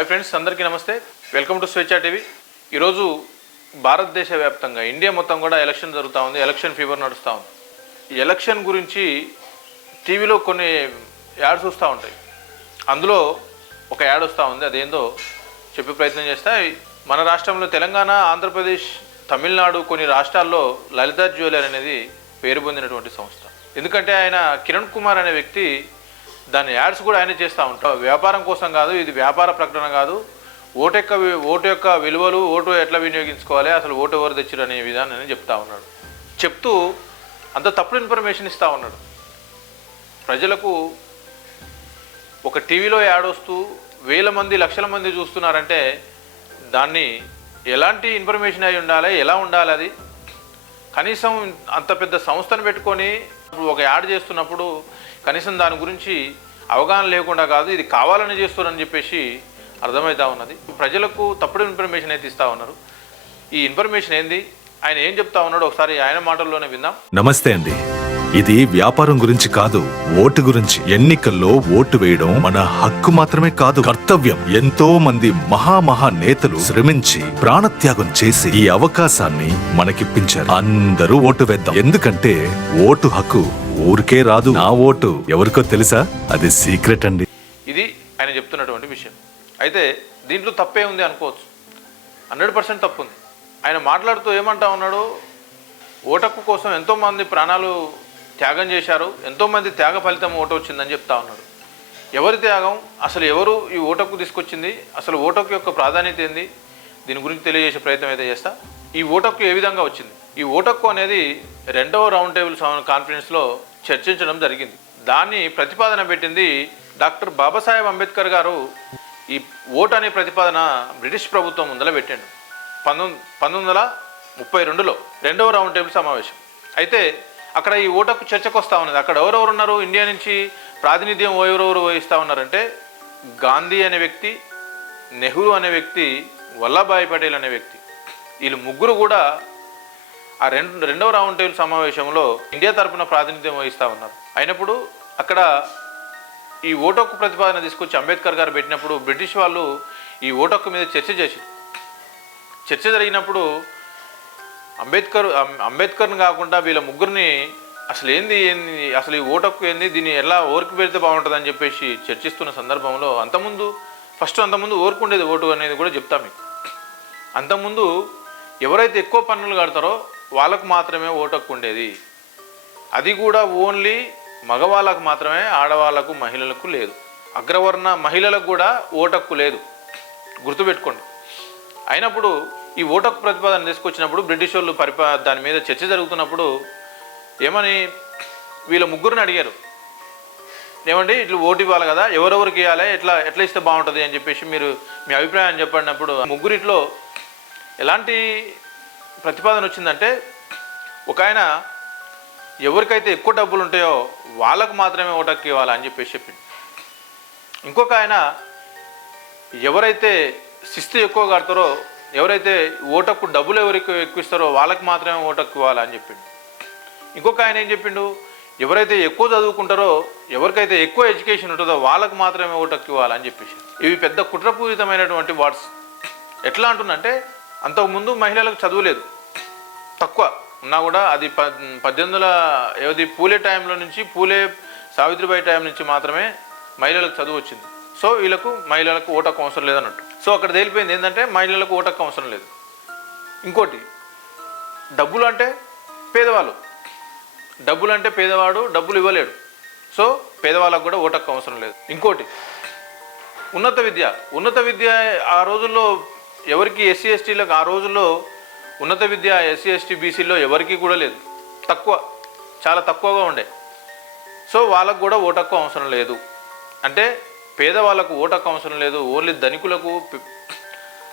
Hi friends, అందరికీ నమస్తే. Welcome to స్వేచ్ఛ టీవీ. ఈరోజు భారతదేశ వ్యాప్తంగా ఇండియా మొత్తం కూడా ఎలక్షన్ జరుగుతూ ఉంది. ఎలక్షన్ ఫీవర్ నడుస్తూ ఉంది. ఈ ఎలక్షన్ గురించి టీవీలో కొన్ని యాడ్స్ వస్తూ ఉంటాయి. అందులో ఒక యాడ్ వస్తూ ఉంది. అదేందో చెప్పే ప్రయత్నం చేస్తా. మన రాష్ట్రంలో తెలంగాణ, ఆంధ్రప్రదేశ్, తమిళనాడు కొన్ని రాష్ట్రాల్లో లలితా జ్యువెలరీ అనేది పేరు పొందినటువంటి సంస్థ. ఎందుకంటే ఆయన కిరణ్ కుమార్ అనే వ్యక్తి దాని యాడ్స్ కూడా ఆయన చేస్తూ ఉంటారు. వ్యాపారం కోసం కాదు, ఇది వ్యాపార ప్రకటన కాదు. ఓటు యొక్క విలువలు, ఓటు ఎట్లా వినియోగించుకోవాలి, అసలు ఓటు ఎవరు తెచ్చిరు అనే విధానాన్ని చెప్తా ఉన్నాడు. చెప్తూ అంత తప్పుడు ఇన్ఫర్మేషన్ ఇస్తూ ఉన్నాడు. ప్రజలకు ఒక టీవీలో యాడ్ వస్తూ వేల మంది, లక్షల మంది చూస్తున్నారంటే దాన్ని ఎలాంటి ఇన్ఫర్మేషన్ అయి ఉండాలి, ఎలా ఉండాలి, అది కనీసం అంత పెద్ద సంస్థను పెట్టుకొని ఒక యాడ్ చేస్తున్నప్పుడు కనీసం దాని గురించి అవగాహన లేకుండా కాదు, ఇది కావాలని చేస్తున్నారని చెప్పేసి అర్థమవుతా ఉన్నది. ప్రజలకు తప్పుడు ఇన్ఫర్మేషన్ అయితే ఇస్తూ ఉన్నారు. ఈ ఇన్ఫర్మేషన్ ఏంది, ఆయన ఏం చెప్తా ఉన్నాడు, ఒకసారి ఆయన మాటల్లోనే విందాం. నమస్తే అండి. ఇది వ్యాపారం గురించి కాదు, ఓటు గురించి. ఎన్నికల్లో ఓటు వేయడం మన హక్కు మాత్రమే కాదు, కర్తవ్యం. ఎంతో మంది మహా నేతలు శ్రమించి ప్రాణత్యాగం చేసి ఈ అవకాశాన్ని మనకిప్పించారు. అందరూ ఓటు వేద్దాం. ఎందుకంటే ఓటు హక్కు ఊరికే రాదు. నా ఓటు ఎవరికో తెలుసా? అది సీక్రెట్ అండి. ఇది ఆయన చెప్తున్నటువంటి విషయం. అయితే దీంట్లో తప్పే ఉంది అనుకోవచ్చు. 100% తప్పు ఉంది. ఆయన మాట్లాడుతూ ఏమంటా ఉన్నాడు, ఓటక్కు కోసం ఎంతోమంది ప్రాణాలు త్యాగం చేశారు, ఎంతోమంది త్యాగ ఫలితం ఓటు వచ్చిందని చెప్తా ఉన్నాడు. ఎవరి త్యాగం, అసలు ఎవరు ఈ ఓటక్కు తీసుకొచ్చింది, అసలు ఓటక్కు యొక్క ప్రాధాన్యత ఏంది, దీని గురించి తెలియజేసే ప్రయత్నం అయితే చేస్తా. ఈ ఓటక్కు ఏ విధంగా వచ్చింది, ఈ ఓటక్కు అనేది 2వ రౌండ్ టేబుల్ కాన్ఫరెన్స్లో చర్చించడం జరిగింది. దాన్ని ప్రతిపాదన పెట్టింది డాక్టర్ బాబాసాహెబ్ అంబేద్కర్ గారు. ఈ ఓటు అనే ప్రతిపాదన బ్రిటిష్ ప్రభుత్వం ముందర పెట్టాడు 1932లో 2వ రౌండ్ టేబుల్ సమావేశం. అయితే అక్కడ ఈ ఓటకు చర్చకు వస్తూ ఉన్నది. అక్కడ ఎవరెవరు ఉన్నారు, ఇండియా నుంచి ప్రాతినిధ్యం ఎవరెవరు వహిస్తూ ఉన్నారంటే గాంధీ అనే వ్యక్తి, నెహ్రూ అనే వ్యక్తి, వల్లభాయ్ పటేల్ అనే వ్యక్తి. వీళ్ళు ముగ్గురు కూడా ఆ 2వ రౌండ్ టేబుల్ సమావేశంలో ఇండియా తరఫున ప్రాతినిధ్యం వహిస్తూ ఉన్నారు. అయినప్పుడు అక్కడ ఈ ఓటక్కు ప్రతిపాదన తీసుకొచ్చి అంబేద్కర్ గారు పెట్టినప్పుడు బ్రిటిష్ వాళ్ళు ఈ ఓటక్కు మీద చర్చ జరిగినప్పుడు అంబేద్కర్ని కాకుండా వీళ్ళ ముగ్గురిని అసలు ఏంది అసలు ఈ ఓటక్కు ఏంది, దీన్ని ఎలా ఓరికి పెడితే బాగుంటుందని చెప్పేసి చర్చిస్తున్న సందర్భంలో అంతకుముందు ఓరుకుండేది ఓటు అనేది కూడా చెప్తా మీకు. అంతకుముందు ఎవరైతే ఎక్కువ పన్నులు కడతారో వాళ్ళకు మాత్రమే ఓటక్కు ఉండేది. అది కూడా ఓన్లీ మగవాళ్ళకు మాత్రమే, ఆడవాళ్లకు, మహిళలకు లేదు. అగ్రవర్ణ మహిళలకు కూడా ఓటక్కు లేదు, గుర్తుపెట్టుకోండి. అయినప్పుడు ఈ ఓటక్కు ప్రతిపాదన తీసుకొచ్చినప్పుడు బ్రిటిష్ వాళ్ళు దాని మీద చర్చ జరుగుతున్నప్పుడు ఏమని వీళ్ళ ముగ్గురిని అడిగారు, ఏమండి ఇట్లా ఓటు ఇవ్వాలి కదా, ఎవరెవరికి ఇవ్వాలి, ఎట్లా ఇస్తే బాగుంటుంది అని చెప్పేసి మీరు మీ అభిప్రాయం చెప్పినప్పుడు ముగ్గురిట్లో ఎలాంటి ప్రతిపాదన వచ్చిందంటే, ఒక ఆయన ఎవరికైతే ఎక్కువ డబ్బులు ఉంటాయో వాళ్ళకు మాత్రమే ఓటక్కు ఇవ్వాలి అని చెప్పేసి చెప్పింది. ఇంకొక ఆయన ఎవరైతే శిస్తు ఎక్కువ కడతారో, ఎవరైతే ఓటక్కు డబ్బులు ఎవరికి ఎక్కువ ఇస్తారో వాళ్ళకి మాత్రమే ఓటక్కు ఇవ్వాలి అని చెప్పిండు. ఇంకొక ఆయన ఏం చెప్పిండు, ఎవరైతే ఎక్కువ చదువుకుంటారో, ఎవరికైతే ఎక్కువ ఎడ్యుకేషన్ ఉంటుందో వాళ్ళకు మాత్రమే ఓటక్కు ఇవ్వాలి అని చెప్పేసి. ఇవి పెద్ద కుట్రపూరితమైనటువంటి వర్డ్స్. ఎట్లా అంటున్నంటే, అంతకుముందు మహిళలకు చదువులేదు, తక్కువ ఉన్నా కూడా అది 1800 పూలే టైంలో నుంచి, పూలే సావిత్రిబాయి టైం నుంచి మాత్రమే మహిళలకు చదువు వచ్చింది. సో వీళ్ళకు మహిళలకు ఓటక్కు అవసరం లేదన్నట్టు. సో అక్కడ తేలిపోయింది ఏంటంటే మహిళలకు ఓటక్కు అవసరం లేదు. ఇంకోటి, డబ్బులు అంటే పేదవాడు డబ్బులు ఇవ్వలేడు. సో పేదవాళ్ళకు కూడా ఓటక్కు అవసరం లేదు. ఇంకోటి, ఉన్నత విద్య ఆ రోజుల్లో ఎవరికి, ఎస్సీ ఎస్టీలకు ఆ రోజుల్లో ఉన్నత విద్య ఎస్సీ ఎస్టీ బీసీలో ఎవరికి కూడా లేదు, చాలా తక్కువగా ఉండే. సో వాళ్ళకు కూడా ఓటక్కు అవసరం లేదు. అంటే పేదవాళ్ళకు ఓటక్కు అవసరం లేదు, ఓన్లీ ధనికులకు,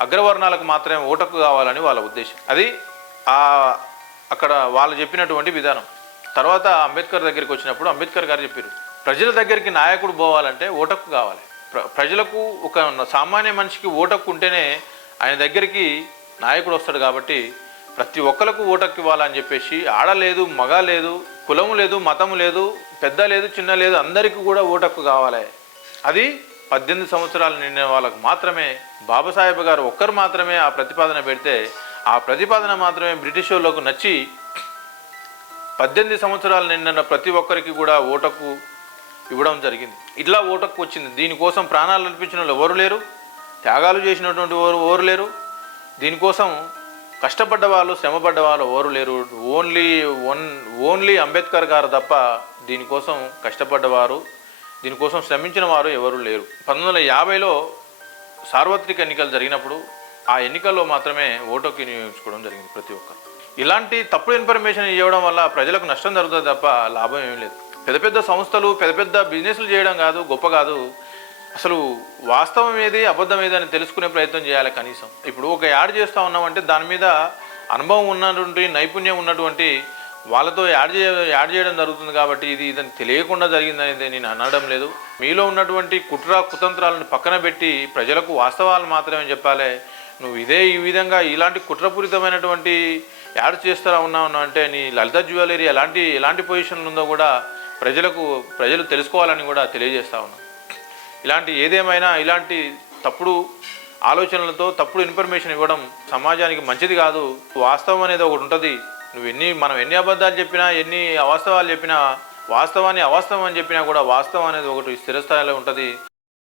అగ్రవర్ణాలకు మాత్రమే ఓటక్కు కావాలని వాళ్ళ ఉద్దేశం. అది అక్కడ వాళ్ళు చెప్పినటువంటి విధానం. తర్వాత అంబేద్కర్ దగ్గరికి వచ్చినప్పుడు అంబేద్కర్ గారు చెప్పారు, ప్రజల దగ్గరికి నాయకుడు పోవాలంటే ఓటక్కు కావాలి. ప్రజలకు ఒక సామాన్య మనిషికి ఓటక్కు ఉంటేనే ఆయన దగ్గరికి నాయకుడు వస్తాడు. కాబట్టి ప్రతి ఒక్కరికి ఓటక్కు ఇవ్వాలని చెప్పేసి, ఆడ లేదు, మగ లేదు, కులము లేదు, మతము లేదు, పెద్ద లేదు, చిన్న లేదు, అందరికీ కూడా ఓటక్కు కావాలి. అది 18 సంవత్సరాలు నిండిన వాళ్ళకు మాత్రమే బాబాసాహెబ్ గారు ఒక్కరు మాత్రమే ఆ ప్రతిపాదన పెడితే ఆ ప్రతిపాదన మాత్రమే బ్రిటిష్ వాళ్ళకు నచ్చి 18 సంవత్సరాలు నిండిన ప్రతి ఒక్కరికి కూడా ఓటకు ఇవ్వడం జరిగింది. ఇట్లా ఓటకు వచ్చింది. దీనికోసం ప్రాణాలు అర్పించిన వాళ్ళు ఎవరు లేరు, త్యాగాలు చేసినటువంటి ఎవరు లేరు, దీనికోసం కష్టపడ్డ వాళ్ళు శ్రమపడ్డ వాళ్ళు ఎవరు లేరు. ఓన్లీ అంబేద్కర్ గారు తప్ప దీనికోసం కష్టపడ్డవారు, దీనికోసం శ్రమించిన వారు ఎవరు లేరు. 1950లో సార్వత్రిక ఎన్నికలు జరిగినప్పుడు ఆ ఎన్నికల్లో మాత్రమే ఓటుకి వినియోగించుకోవడం జరిగింది ప్రతి ఒక్కరు. ఇలాంటి తప్పుడు ఇన్ఫర్మేషన్ ఇవ్వడం వల్ల ప్రజలకు నష్టం జరుగుతుంది తప్ప లాభం ఏమీ లేదు. పెద్ద పెద్ద సంస్థలు పెద్ద పెద్ద బిజినెస్లు చేయడం కాదు, గొప్ప కాదు. అసలు వాస్తవం ఏది అబద్ధం ఏది అని తెలుసుకునే ప్రయత్నం చేయాలి కనీసం. ఇప్పుడు ఒక యాడ్ చేస్తూ ఉన్నామంటే దాని మీద అనుభవం ఉన్నటువంటి నైపుణ్యం ఉన్నటువంటి వాళ్ళతో యాడ్ చేయడం జరుగుతుంది కాబట్టి ఇదని తెలియకుండా జరిగిందనేది నేను అనడం లేదు. మీలో ఉన్నటువంటి కుతంత్రాలను పక్కన పెట్టి ప్రజలకు వాస్తవాలు మాత్రమే చెప్పాలి. నువ్వు ఈ విధంగా ఇలాంటి కుట్రపూరితమైనటువంటి యాడ్ చేస్తూ ఉన్నావు అంటే నీ లలిత జ్యువెలరీ ఎలాంటి పొజిషన్లో ఉందో కూడా ప్రజలు తెలుసుకోవాలని కూడా తెలియజేస్తా ఉన్నాను. ఏదేమైనా ఇలాంటి తప్పుడు ఆలోచనలతో తప్పుడు ఇన్ఫర్మేషన్ ఇవ్వడం సమాజానికి మంచిది కాదు. వాస్తవం అనేది ఒకటి ఉంటుంది. మనం ఎన్ని అబద్ధాలు చెప్పినా, ఎన్ని అవాస్తవాలు చెప్పినా, వాస్తవాన్ని అవాస్తవం అని చెప్పినా కూడా వాస్తవం అనేది ఒకటి స్థిరస్థాయిలో ఉంటుంది.